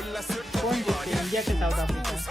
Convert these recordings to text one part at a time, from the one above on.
कौन जीतते इंडिया के साउथ अफ्रीका?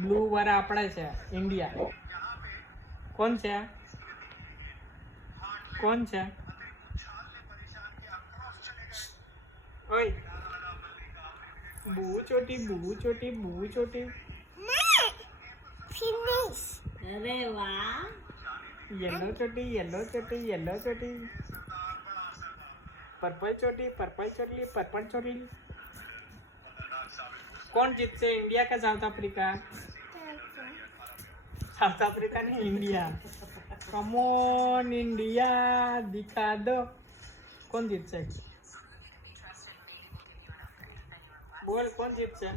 ब्लू वाला આપણા છે इंडिया कौन છે कौन છે ओए बू छोटी फिनिश। अरे वाह, येलो छोटी पर्पल छोटी कौन जीतते इंडिया का साउथ अफ्रीका? साउथ अफ्रीका नहीं इंडिया। कम ऑन इंडिया दिखा दो कौन जीतશે? बोल कौन जीतશે?